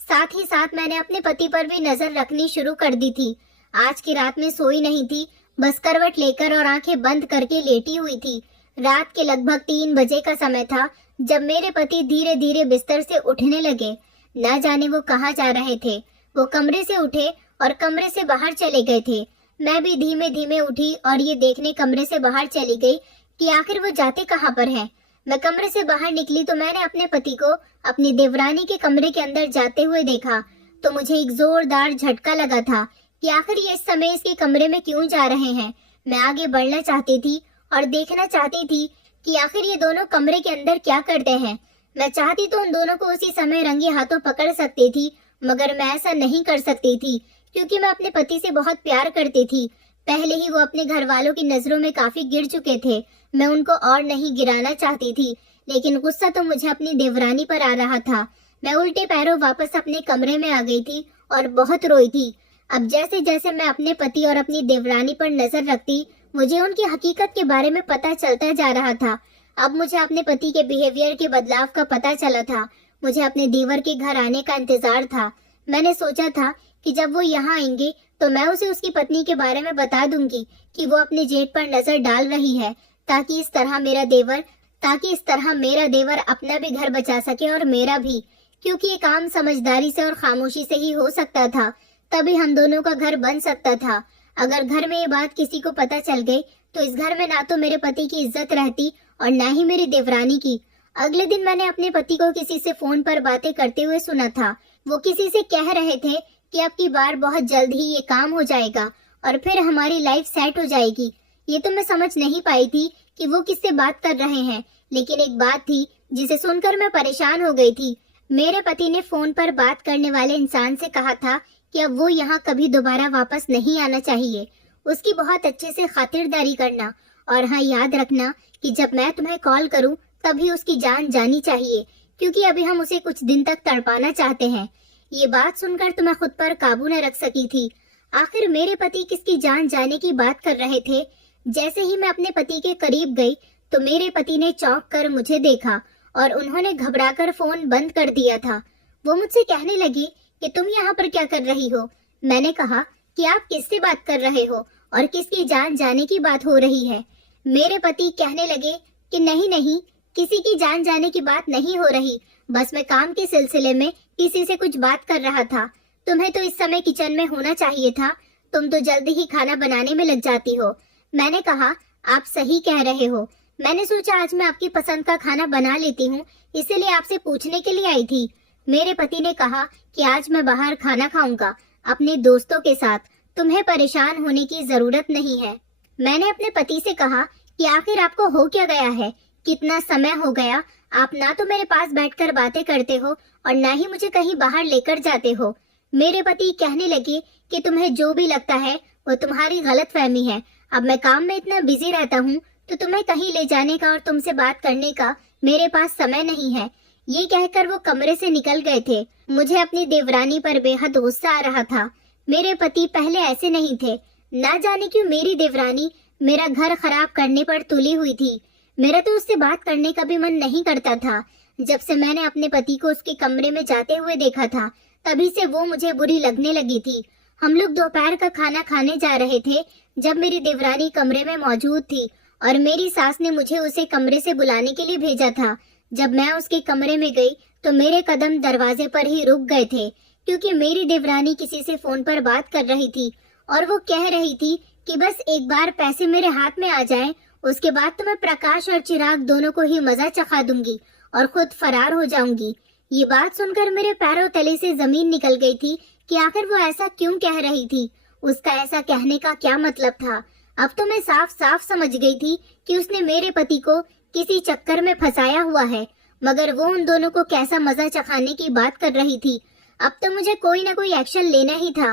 साथ ही साथ मैंने अपने पति पर भी नजर रखनी शुरू कर दी थी। आज की रात में सोई नहीं थी, बस करवट लेकर और आंखें बंद करके लेटी हुई थी। रात के लगभग 3 बजे का समय था जब मेरे पति धीरे धीरे बिस्तर से उठने लगे। न जाने वो कहाँ जा रहे थे। वो कमरे से उठे और कमरे से बाहर चले गए थे। मैं भी धीमे धीमे उठी और ये देखने कमरे से बाहर चली गई कि आखिर वो जाते कहाँ पर हैं। मैं कमरे से बाहर निकली तो मैंने अपने पति को अपनी देवरानी के कमरे के अंदर जाते हुए देखा, तो मुझे एक जोरदार झटका लगा था कि आखिर ये इस समय इसके कमरे में क्यों जा रहे हैं। मैं आगे बढ़ना चाहती थी और देखना चाहती थी कि आखिर ये दोनों कमरे के अंदर क्या करते हैं। मैं चाहती तो उन दोनों को उसी समय रंगे हाथों पकड़ सकती थी, मगर मैं ऐसा नहीं कर सकती थी क्योंकि मैं अपने पति से बहुत प्यार करती थी। पहले ही वो अपने घर वालों की नजरों में काफी गिर चुके थे। मैं उनको और नहीं गिराना चाहती थी, लेकिन गुस्सा तो मुझे अपनी देवरानी पर आ रहा था। मैं उल्टे पैरों वापस अपने कमरे में आ गई थी और बहुत रोई थी। अब जैसे जैसे मैं अपने पति और अपनी देवरानी पर नजर रखती, मुझे उनकी हकीकत के बारे में पता चलता जा रहा था। अब मुझे अपने पति के बिहेवियर के बदलाव का पता चला था। मुझे अपने देवर के घर आने का इंतजार था। मैंने सोचा था कि जब वो यहाँ आएंगे तो मैं उसे उसकी पत्नी के बारे में बता दूंगी कि वो अपने जेठ पर नजर डाल रही है, ताकि इस तरह मेरा देवर अपना भी घर बचा सके और मेरा भी, क्योंकि ये काम समझदारी से और खामोशी से ही हो सकता था। तभी हम दोनों का घर बन सकता था। अगर घर में ये बात किसी को पता चल गई तो इस घर में ना तो मेरे पति की इज्जत रहती और ना ही मेरी देवरानी की। अगले दिन मैंने अपने पति को किसी से फोन पर बातें करते हुए सुना था। वो किसी से कह रहे थे कि अब की बार बहुत जल्द ही ये काम हो जाएगा और फिर हमारी लाइफ सेट हो जाएगी। ये तो मैं समझ नहीं पाई थी कि वो किससे बात कर रहे हैं, लेकिन एक बात थी जिसे सुनकर मैं परेशान हो गई थी। मेरे पति ने फोन पर बात करने वाले इंसान से कहा था कि अब वो यहाँ कभी दोबारा वापस नहीं आना चाहिए। उसकी बहुत अच्छे से खातिरदारी करना, और हाँ, याद रखना कि जब मैं तुम्हें कॉल करूँ तभी उसकी जान जानी चाहिए, क्योंकि अभी हम उसे कुछ दिन तक तड़पाना चाहते हैं। ये बात सुनकर तो मैं खुद पर काबू न रख सकी थी। आखिर मेरे पति किसकी जान जाने की बात कर रहे थे। जैसे ही मैं अपने पति के करीब गई तो मेरे पति ने चौंक कर मुझे देखा और उन्होंने घबराकर फोन बंद कर दिया था। वो मुझसे कहने लगी कि तुम यहाँ पर क्या कर रही हो। मैंने कहा कि आप किससे बात कर रहे हो और किसकी जान जाने की बात हो रही है। मेरे पति कहने लगे कि नहीं नहीं, किसी की जान जाने की बात नहीं हो रही, बस मैं काम के सिलसिले में किसी से कुछ बात कर रहा था। तुम्हें तो इस समय किचन में होना चाहिए था, तुम तो जल्दी ही खाना बनाने में लग जाती हो। मैंने कहा आप सही कह रहे हो, मैंने सोचा आज मैं आपकी पसंद का खाना बना लेती हूँ, इसीलिए आपसे पूछने के लिए आई थी। मेरे पति ने कहा कि आज मैं बाहर खाना खाऊंगा अपने दोस्तों के साथ, तुम्हें परेशान होने की जरूरत नहीं है। मैंने अपने पति से कहा कि आखिर आपको हो क्या गया है, कितना समय हो गया, आप ना तो मेरे पास बैठकर बातें करते हो और ना ही मुझे कहीं बाहर लेकर जाते हो। मेरे पति कहने लगे कि तुम्हें जो भी लगता है वो तुम्हारी गलतफहमी है। अब मैं काम में इतना बिजी रहता हूँ तो तुम्हें कहीं ले जाने का और तुमसे बात करने का मेरे पास समय नहीं है। ये कहकर वो कमरे से निकल गए थे। मुझे अपनी देवरानी पर बेहद गुस्सा आ रहा था। मेरे पति पहले ऐसे नहीं थे। ना जाने क्यों मेरी देवरानी मेरा घर खराब करने पर तुली हुई थी। मेरा तो उससे बात करने का भी मन नहीं करता था। जब से मैंने अपने पति को उसके कमरे में जाते हुए देखा था, तभी से वो मुझे बुरी लगने लगी थी। हम लोग दोपहर का खाना खाने जा रहे थे जब मेरी देवरानी कमरे में मौजूद थी और मेरी सास ने मुझे उसे कमरे से बुलाने के लिए भेजा था। जब मैं उसके कमरे में गई तो मेरे कदम दरवाजे पर ही रुक गए थे, क्योंकि मेरी देवरानी किसी से फोन पर बात कर रही थी और वो कह रही थी कि बस एक बार पैसे मेरे हाथ में आ जाएं, उसके बाद तो मैं प्रकाश और चिराग दोनों को ही मजा चखा दूंगी और खुद फरार हो जाऊंगी। ये बात सुनकर मेरे पैरों तले से जमीन निकल गई थी कि आखिर वो ऐसा क्यों कह रही थी, उसका ऐसा कहने का क्या मतलब था। अब तो मैं साफ साफ समझ गई थी कि उसने मेरे पति को किसी चक्कर में फंसाया हुआ है, मगर वो उन दोनों को कैसा मजा चखाने की बात कर रही थी। अब तो मुझे कोई ना कोई एक्शन लेना ही था।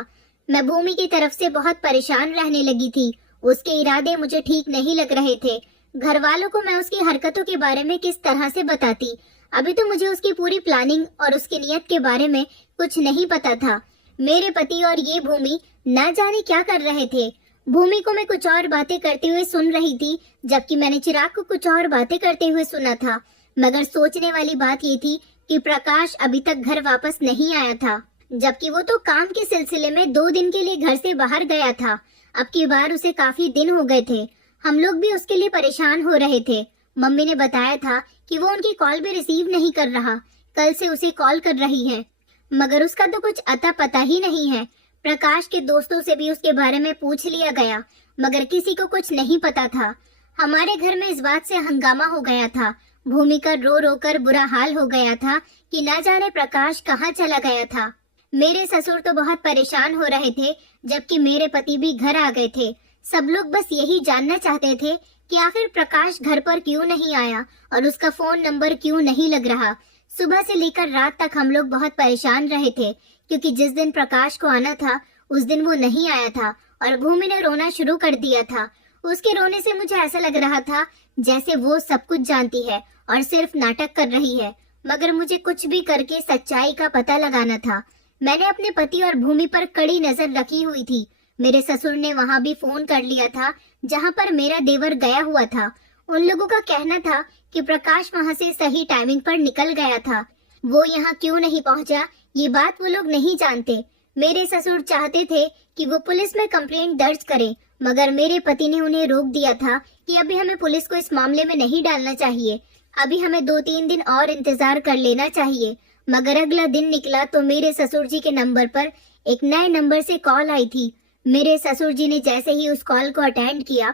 मैं भूमि की तरफ से बहुत परेशान रहने लगी थी। उसके इरादे मुझे ठीक नहीं लग रहे थे। घर वालों को मैं उसकी हरकतों के बारे में किस तरह से बताती। अभी तो मुझे उसकी पूरी प्लानिंग और उसकी नियत के बारे में कुछ नहीं पता था। मेरे पति और ये भूमि न जाने क्या कर रहे थे। भूमि को मैं कुछ और बातें करते हुए सुन रही थी, जबकि मैंने चिराग को कुछ और बातें करते हुए सुना था। मगर सोचने वाली बात ये थी कि प्रकाश अभी तक घर वापस नहीं आया था, जबकि वो तो काम के सिलसिले में 2 दिन के लिए घर से बाहर गया था। अब की बार उसे काफी दिन हो गए थे। हम लोग भी उसके लिए परेशान हो रहे थे। मम्मी ने बताया था कि वो उनकी कॉल भी रिसीव नहीं कर रहा, कल से उसे कॉल कर रही है, मगर उसका तो कुछ अता पता ही नहीं है। प्रकाश के दोस्तों से भी उसके बारे में पूछ लिया गया, मगर किसी को कुछ नहीं पता था। हमारे घर में इस बात से हंगामा हो गया था। भूमि का रो रो कर बुरा हाल हो गया था कि ना जाने प्रकाश कहाँ चला गया था। मेरे ससुर तो बहुत परेशान हो रहे थे, जबकि मेरे पति भी घर आ गए थे। सब लोग बस यही जानना चाहते थे कि आखिर प्रकाश घर पर क्यों नहीं आया और उसका फोन नंबर क्यों नहीं लग रहा। सुबह से लेकर रात तक हम लोग बहुत परेशान रहे थे, क्योंकि जिस दिन प्रकाश को आना था उस दिन वो नहीं आया था और भूमि ने रोना शुरू कर दिया था। उसके रोने से मुझे ऐसा लग रहा था जैसे वो सब कुछ जानती है और सिर्फ नाटक कर रही है, मगर मुझे कुछ भी करके सच्चाई का पता लगाना था। मैंने अपने पति और भूमि पर कड़ी नजर रखी हुई थी। मेरे ससुर ने वहाँ भी फोन कर लिया था जहाँ पर मेरा देवर गया हुआ था। उन लोगों का कहना था कि प्रकाश वहाँ से सही टाइमिंग पर निकल गया था। वो यहाँ क्यों नहीं पहुँचा ये बात वो लोग नहीं जानते। मेरे ससुर चाहते थे कि वो पुलिस में कंप्लेंट दर्ज करें, मगर मेरे पति ने उन्हें रोक दिया था कि अभी हमें पुलिस को इस मामले में नहीं डालना चाहिए, अभी हमें 2-3 दिन और इंतजार कर लेना चाहिए। मगर अगला दिन निकला तो मेरे ससुर जी के नंबर पर एक नए नंबर से कॉल आई थी। मेरे ससुर जी ने जैसे ही उस कॉल को अटेंड किया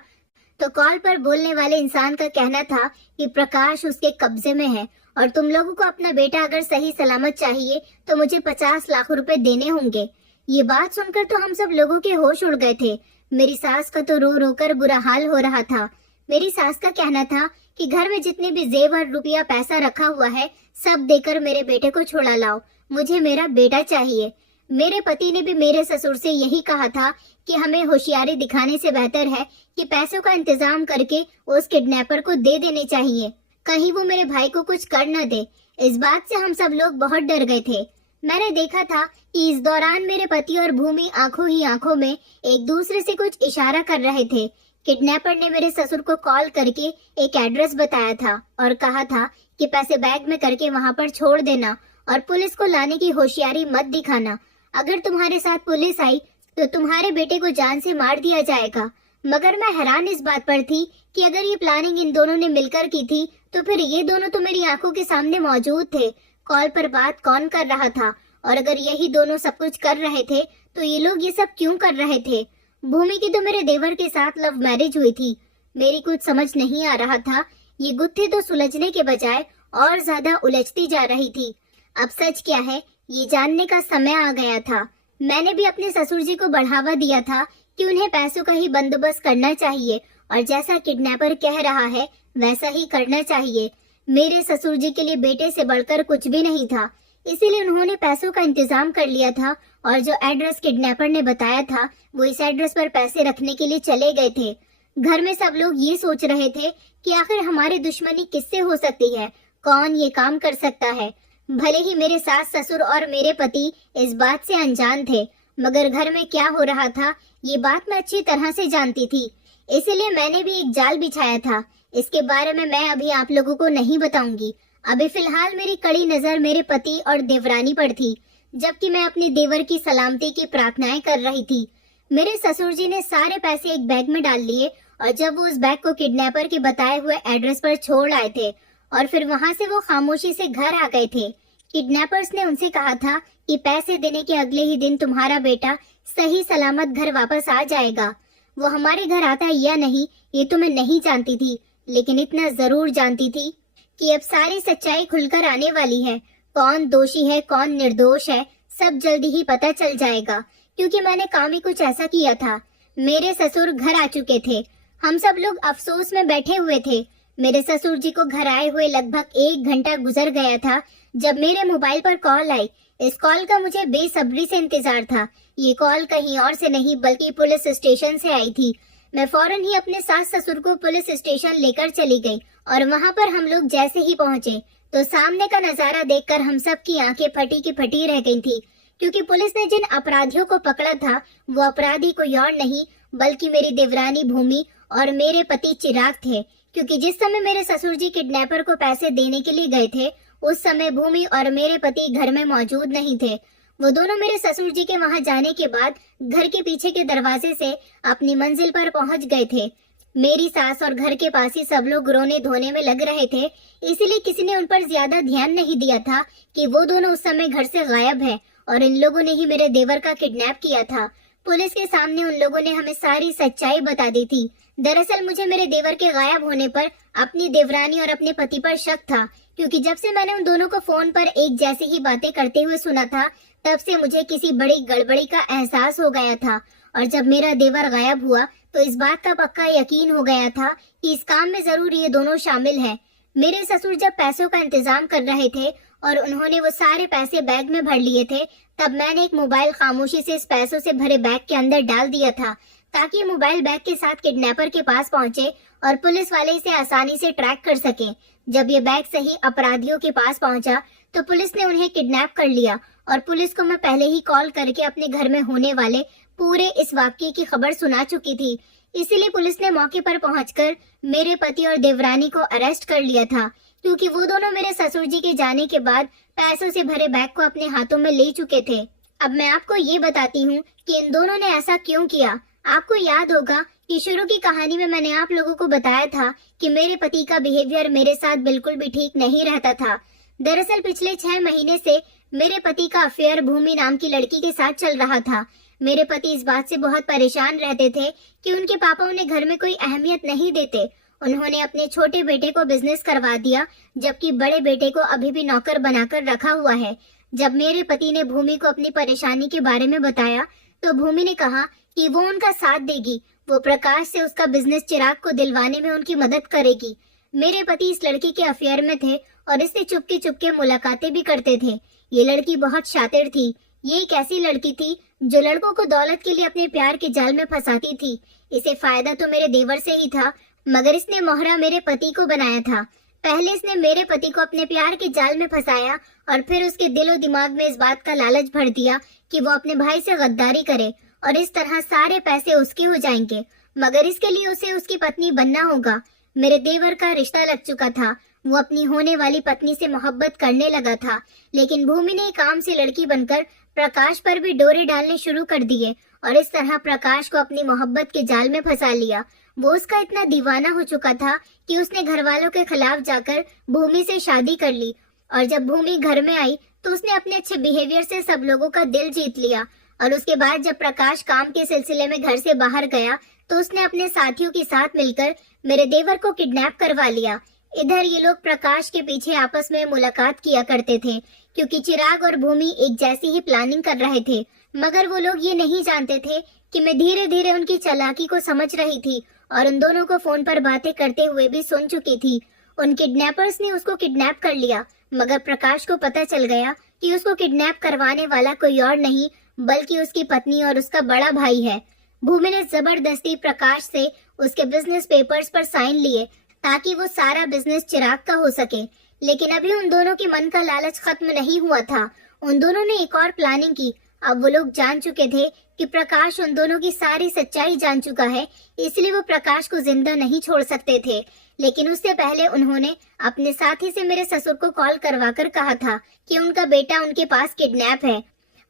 तो कॉल पर बोलने वाले इंसान का कहना था कि प्रकाश उसके कब्जे में है और तुम लोगों को अपना बेटा अगर सही सलामत चाहिए तो मुझे 50 लाख रुपए देने होंगे। ये बात सुनकर तो हम सब लोगों के होश उड़ गए थे। मेरी सास का तो रो रो कर बुरा हाल हो रहा था। मेरी सास का कहना था कि घर में जितने भी जेवर रुपया पैसा रखा हुआ है सब देकर मेरे बेटे को छुड़ा लाओ, मुझे मेरा बेटा चाहिए। मेरे पति ने भी मेरे ससुर से यही कहा था कि हमें होशियारी दिखाने से बेहतर है कि पैसों का इंतजाम करके उस किडनैपर को दे देने चाहिए, कहीं वो मेरे भाई को कुछ कर न दे। इस बात से हम सब लोग बहुत डर गए थे। मैंने देखा था कि इस दौरान मेरे पति और भूमि आंखों ही आंखों में एक दूसरे से कुछ इशारा कर रहे थे। किडनैपर ने मेरे ससुर को कॉल करके एक एड्रेस बताया था और कहा था कि पैसे बैग में करके वहां पर छोड़ देना और पुलिस को लाने की होशियारी मत दिखाना। अगर तुम्हारे साथ पुलिस आई तो तुम्हारे बेटे को जान से मार दिया जाएगा। मगर मैं हैरान इस बात पर थी कि अगर ये प्लानिंग इन दोनों ने मिलकर की थी तो फिर ये दोनों तो मेरी आंखों के सामने मौजूद थे। कॉल पर बात कौन कर रहा था, और अगर यही दोनों सब कुछ कर रहे थे तो ये लोग ये सब क्यों कर रहे थे। भूमि की तो मेरे देवर के साथ लव मैरिज हुई थी। मेरी कुछ समझ नहीं आ रहा था। ये गुत्थी तो सुलझने के बजाय और ज्यादा उलझती जा रही थी। अब सच क्या है ये जानने का समय आ गया था। मैंने भी अपने ससुर जी को बढ़ावा दिया था कि उन्हें पैसों का ही बंदोबस्त करना चाहिए और जैसा किडनैपर कह रहा है वैसा ही करना चाहिए। मेरे ससुर जी के लिए बेटे से बढ़कर कुछ भी नहीं था, इसीलिए उन्होंने पैसों का इंतजाम कर लिया था और जो एड्रेस किडनैपर ने बताया था वो इस एड्रेस पर पैसे रखने के लिए चले गए थे। घर में सब लोग ये सोच रहे थे कि आखिर हमारी दुश्मनी किससे हो सकती है, कौन ये काम कर सकता है। भले ही मेरे सास ससुर और मेरे पति इस बात से अनजान थे, मगर घर में क्या हो रहा था ये बात मैं अच्छी तरह से जानती थी। इसलिए मैंने भी एक जाल बिछाया था। इसके बारे में मैं अभी आप लोगों को नहीं बताऊंगी। अभी फिलहाल मेरी कड़ी नजर मेरे पति और देवरानी पर थी, जबकि मैं अपने देवर की सलामती की प्रार्थनाएं कर रही थी। मेरे ससुर जी ने सारे पैसे एक बैग में डाल लिए और जब वो उस बैग को किडनैपर के बताए हुए एड्रेस पर छोड़ आए थे और फिर वहां से वो खामोशी से घर आ गए थे। किडनैपर्स ने उनसे कहा था कि पैसे देने के अगले ही दिन तुम्हारा बेटा सही सलामत घर वापस आ जाएगा। वो हमारे घर आता या नहीं ये तो मैं नहीं जानती थी, लेकिन इतना जरूर जानती थी कि अब सारी सच्चाई खुलकर आने वाली है। कौन दोषी है कौन निर्दोष है सब जल्दी ही पता चल जाएगा, क्योंकि मैंने काम ही कुछ ऐसा किया था। मेरे ससुर घर आ चुके थे। हम सब लोग अफसोस में बैठे हुए थे। मेरे ससुर जी को घर आए हुए लगभग 1 घंटा गुजर गया था जब मेरे मोबाइल पर कॉल आई। इस कॉल का मुझे बेसब्री से इंतजार था। ये कॉल कहीं और से नहीं बल्कि पुलिस स्टेशन से आई थी। मैं फौरन ही अपने सास ससुर को पुलिस स्टेशन लेकर चली गई और वहाँ पर हम लोग जैसे ही पहुँचे तो सामने का नजारा देखकर हम सब की आंखें फटी की फटी रह गई थी, क्योंकि पुलिस ने जिन अपराधियों को पकड़ा था वो अपराधी कोई और नहीं बल्कि मेरी देवरानी भूमि और मेरे पति चिराग थे, क्योंकि जिस समय मेरे ससुर जी किडनैपर को पैसे देने के लिए गए थे, उस समय भूमि और मेरे पति घर में मौजूद नहीं थे। वो दोनों मेरे ससुर जी के वहां जाने के बाद घर के पीछे के दरवाजे से अपनी मंजिल पर पहुंच गए थे। मेरी सास और घर के पास ही सब लोग रोने धोने में लग रहे थे, इसीलिए किसी ने उन पर ज्यादा ध्यान नहीं दिया था कि वो दोनों उस समय घर से गायब हैं और इन लोगों ने ही मेरे देवर का किडनैप किया था। पुलिस के सामने उन लोगों ने हमें सारी सच्चाई बता दी थी। दरअसल मुझे मेरे देवर के गायब होने पर अपनी देवरानी और अपने पति पर शक था, क्योंकि जब से मैंने उन दोनों को फोन पर एक जैसी ही बातें करते हुए सुना था, तब से मुझे किसी बड़ी गड़बड़ी का एहसास हो गया था। और जब मेरा देवर गायब हुआ तो इस बात का पक्का यकीन हो गया था कि इस काम में जरूर ये दोनों शामिल हैं। मेरे ससुर जब पैसों का इंतजाम कर रहे थे और उन्होंने वो सारे पैसे बैग में भर लिए थे, तब मैंने एक मोबाइल खामोशी से इस पैसों से भरे बैग के अंदर डाल दिया था, ताकि ये मोबाइल बैग के साथ किडनैपर के पास पहुंचे और पुलिस वाले इसे आसानी से ट्रैक कर सके। जब ये बैग सही अपराधियों के पास पहुंचा तो पुलिस ने उन्हें किडनैप कर लिया और पुलिस को मैं पहले ही कॉल करके अपने घर में होने वाले पूरे इस वाकये की खबर सुना चुकी थी। इसीलिए पुलिस ने मौके पर पहुंचकर मेरे पति और देवरानी को अरेस्ट कर लिया था, क्योंकि वो दोनों मेरे ससुर जी के जाने के बाद पैसों से भरे बैग को अपने हाथों में ले चुके थे। अब मैं आपको ये बताती हूँ कि इन दोनों ने ऐसा क्यों किया। आपको याद होगा कि शुरू की कहानी में मैंने आप लोगों को बताया था कि मेरे पति का बिहेवियर मेरे साथ बिल्कुल भी ठीक नहीं रहता था। दरअसल पिछले 6 महीने से मेरे पति का अफेयर भूमि नाम की लड़की के साथ चल रहा था। मेरे पति इस बात से बहुत परेशान रहते थे कि उनके पापा उन्हें घर में कोई अहमियत नहीं देते। उन्होंने अपने छोटे बेटे को बिजनेस करवा दिया, जबकि बड़े बेटे को अभी भी नौकर बनाकर रखा हुआ है। जब मेरे पति ने भूमि को अपनी परेशानी के बारे में बताया तो भूमि ने कहा कि वो उनका साथ देगी, वो प्रकाश से उसका बिजनेस चिराग को दिलवाने में उनकी मदद करेगी। मेरे पति इस लड़की के अफेयर में थे और इससे चुपके चुपके मुलाकातें भी करते थे। ये लड़की बहुत शातिर थी। ये एक ऐसी लड़की थी जो लड़कों को दौलत के लिए अपने प्यार के जाल में फंसाती थी। इसे फायदा तो मेरे देवर से ही था, मगर इसने मोहरा मेरे पति को बनाया था। पहले इसने मेरे पति को अपने प्यार के जाल में फंसाया और फिर उसके दिलो दिमाग में इस बात का लालच भर दिया कि वो अपने भाई से गद्दारी करे और इस तरह सारे पैसे उसके हो जाएंगे, मगर इसके लिए उसे उसकी पत्नी बनना होगा। मेरे देवर का रिश्ता लग चुका था, वो अपनी होने वाली पत्नी से मोहब्बत करने लगा था, लेकिन भूमि ने काम से लड़की बनकर प्रकाश पर भी डोरे डालने शुरू कर दिए और इस तरह प्रकाश को अपनी मोहब्बत के जाल में फंसा लिया। वो उसका इतना दीवाना हो चुका था कि उसने घर वालों के खिलाफ जाकर भूमि से शादी कर ली और जब भूमि घर में आई तो उसने अपने अच्छे बिहेवियर से सब लोगों का दिल जीत लिया। और उसके बाद जब प्रकाश काम के सिलसिले में घर से बाहर गया तो उसने अपने साथियों के साथ मिलकर मेरे देवर को किडनैप करवा लिया। इधर ये लोग प्रकाश के पीछे आपस में मुलाकात किया करते थे, क्योंकि चिराग और भूमि एक जैसी ही प्लानिंग कर रहे थे, मगर वो लोग ये नहीं जानते थे कि मैं धीरे धीरे उनकी चालाकी को समझ रही थी और उन दोनों को फोन पर बातें करते हुए भी सुन चुकी थी। उन किडनैपर्स ने उसको किडनैप कर लिया, मगर प्रकाश को पता चल गया कि उसको किडनैप करवाने वाला कोई और नहीं बल्कि उसकी पत्नी और उसका बड़ा भाई है। भूमि ने जबरदस्ती प्रकाश से उसके बिजनेस पेपर्स पर साइन लिए ताकि वो सारा बिजनेस चिराग का हो सके, लेकिन अभी उन दोनों के मन का लालच खत्म नहीं हुआ था। उन दोनों ने एक और प्लानिंग की। अब वो लोग जान चुके थे कि प्रकाश उन दोनों की सारी सच्चाई जान चुका है, इसलिए वो प्रकाश को जिंदा नहीं छोड़ सकते थे। लेकिन उससे पहले उन्होंने अपने साथी से मेरे ससुर को कॉल करवाकर कहा था कि उनका बेटा उनके पास किडनैप है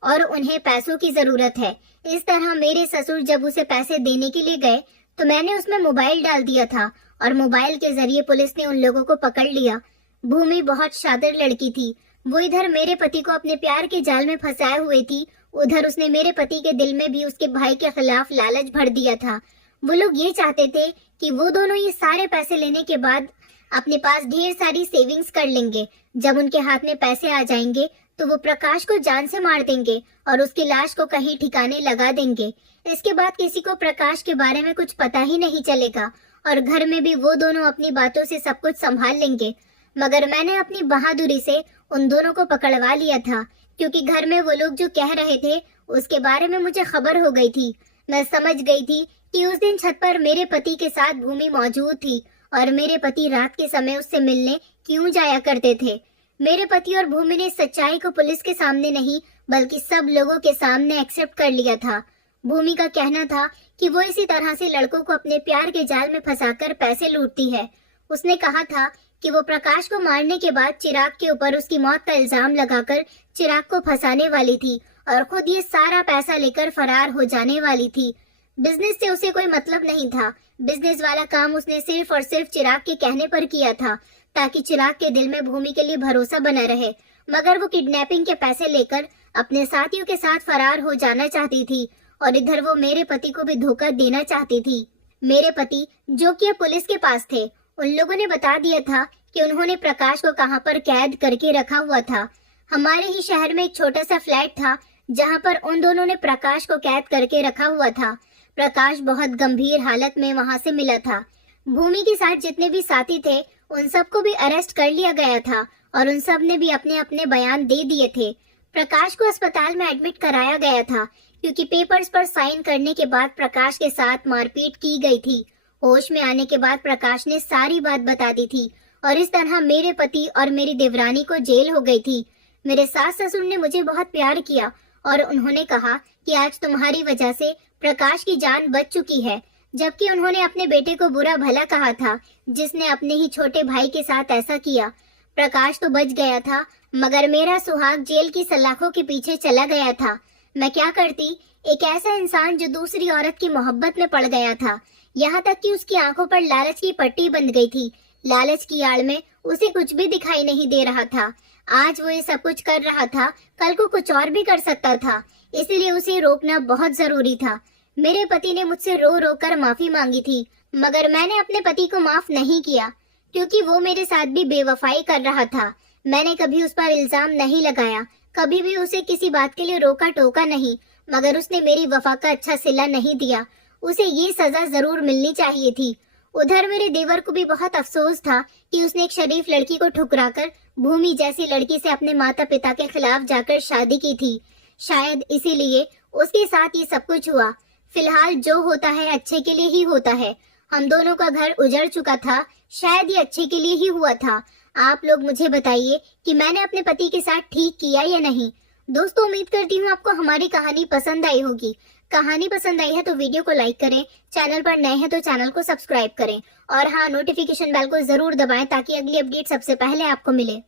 और उन्हें पैसों की जरूरत है। इस तरह मेरे ससुर जब उसे पैसे देने के लिए गए तो मैंने उसमें मोबाइल डाल दिया था और मोबाइल के जरिए पुलिस ने उन लोगों को पकड़ लिया। भूमि बहुत शातिर लड़की थी। वो इधर मेरे पति को अपने प्यार के जाल में फंसाए हुए थी, उधर उसने मेरे पति के दिल में भी उसके भाई के खिलाफ लालच भर दिया था। वो लोग ये चाहते थे कि वो दोनों ये सारे पैसे लेने के बाद अपने पास ढेर सारी सेविंग्स कर लेंगे। जब उनके हाथ में पैसे आ जाएंगे तो वो प्रकाश को जान से मार देंगे और उसकी लाश को कहीं ठिकाने लगा देंगे। इसके बाद किसी को प्रकाश के बारे में कुछ पता ही नहीं चलेगा और घर में भी वो दोनों अपनी बातों से सब कुछ संभाल लेंगे। मगर मैंने अपनी बहादुरी से उन दोनों को पकड़वा लिया था, क्योंकि घर में वो लोग जो कह रहे थे उसके बारे में मुझे खबर हो गई थी। मैं समझ गई थी कि उस दिन छत पर मेरे पति के साथ भूमि मौजूद थी और मेरे पति रात के समय उससे मिलने क्यों जाया करते थे। मेरे पति और भूमि ने सच्चाई को पुलिस के सामने नहीं बल्कि सब लोगों के सामने एक्सेप्ट कर लिया था। भूमि का कहना था कि वो इसी तरह से लड़कों को अपने प्यार के जाल में फंसाकर पैसे लूटती है। उसने कहा था कि वो प्रकाश को मारने के बाद चिराग के ऊपर उसकी मौत का इल्जाम लगाकर चिराग को फंसाने वाली थी और खुद ये सारा पैसा लेकर फरार हो जाने वाली थी। बिजनेस से उसे कोई मतलब नहीं था। बिजनेस वाला काम उसने सिर्फ और सिर्फ चिराग के कहने पर किया था ताकि चिराग के दिल में भूमि के लिए भरोसा बना रहे। मगर वो किडनैपिंग के पैसे लेकर अपने साथियों के साथ फरार हो जाना चाहती थी और इधर वो मेरे पति को भी धोखा देना चाहती थी। मेरे पति जो कि अब पुलिस के पास थे, उन लोगों ने बता दिया था कि उन्होंने प्रकाश को कहां पर कैद करके रखा हुआ था। हमारे ही शहर में एक छोटा सा फ्लैट था जहां पर उन दोनों ने प्रकाश को कैद करके रखा हुआ था। प्रकाश बहुत गंभीर हालत में वहां से मिला था। भूमि के साथ जितने भी साथी थे उन सबको भी अरेस्ट कर लिया गया था और उन सब ने भी अपने अपने बयान दे दिए थे। प्रकाश को अस्पताल में एडमिट कराया गया था क्योंकि पेपर्स पर साइन करने के बाद प्रकाश के साथ मारपीट की गई थी। होश में आने के बाद प्रकाश ने सारी बात बता दी थी और इस तरह मेरे पति और मेरी देवरानी को जेल हो गई थी। मेरे सास ससुर ने मुझे बहुत प्यार किया और उन्होंने कहा कि आज तुम्हारी वजह से प्रकाश की जान बच चुकी है, जबकि उन्होंने अपने बेटे को बुरा भला कहा था जिसने अपने ही छोटे भाई के साथ ऐसा किया। प्रकाश तो बच गया था मगर मेरा सुहाग जेल की सलाखों के पीछे चला गया था। मैं क्या करती, एक ऐसा इंसान जो दूसरी औरत की मोहब्बत में पड़ गया था, यहाँ तक कि उसकी आंखों पर लालच की पट्टी बंध गई थी। लालच की आड़ में उसे कुछ भी दिखाई नहीं दे रहा था। आज वो ये सब कुछ कर रहा था, कल को कुछ और भी कर सकता था, इसीलिए उसे रोकना बहुत जरूरी था। मेरे पति ने मुझसे रो रो कर माफी मांगी थी मगर मैंने अपने पति को माफ नहीं किया क्योंकि वो मेरे साथ भी बेवफाई कर रहा था। मैंने कभी उस पर इल्जाम नहीं लगाया, कभी भी उसे किसी बात के लिए रोका टोका नहीं, मगर उसने मेरी वफा का अच्छा सिला नहीं दिया। उसे ये सजा जरूर मिलनी चाहिए थी। उधर मेरे देवर को भी बहुत अफसोस था कि उसने एक शरीफ लड़की को ठुकराकर भूमि जैसी लड़की से अपने माता पिता के खिलाफ जाकर शादी की थी। शायद इसीलिए उसके साथ ये सब कुछ हुआ। फिलहाल जो होता है अच्छे के लिए ही होता है। हम दोनों का घर उजड़ चुका था, शायद ये अच्छे के लिए ही हुआ था। आप लोग मुझे बताइए कि मैंने अपने पति के साथ ठीक किया या नहीं। दोस्तों, उम्मीद करती हूँ आपको हमारी कहानी पसंद आई होगी। कहानी पसंद आई है तो वीडियो को लाइक करें, चैनल पर नए हैं तो चैनल को सब्सक्राइब करें और हाँ, नोटिफिकेशन बेल को जरूर दबाएं ताकि अगली अपडेट सबसे पहले आपको मिले।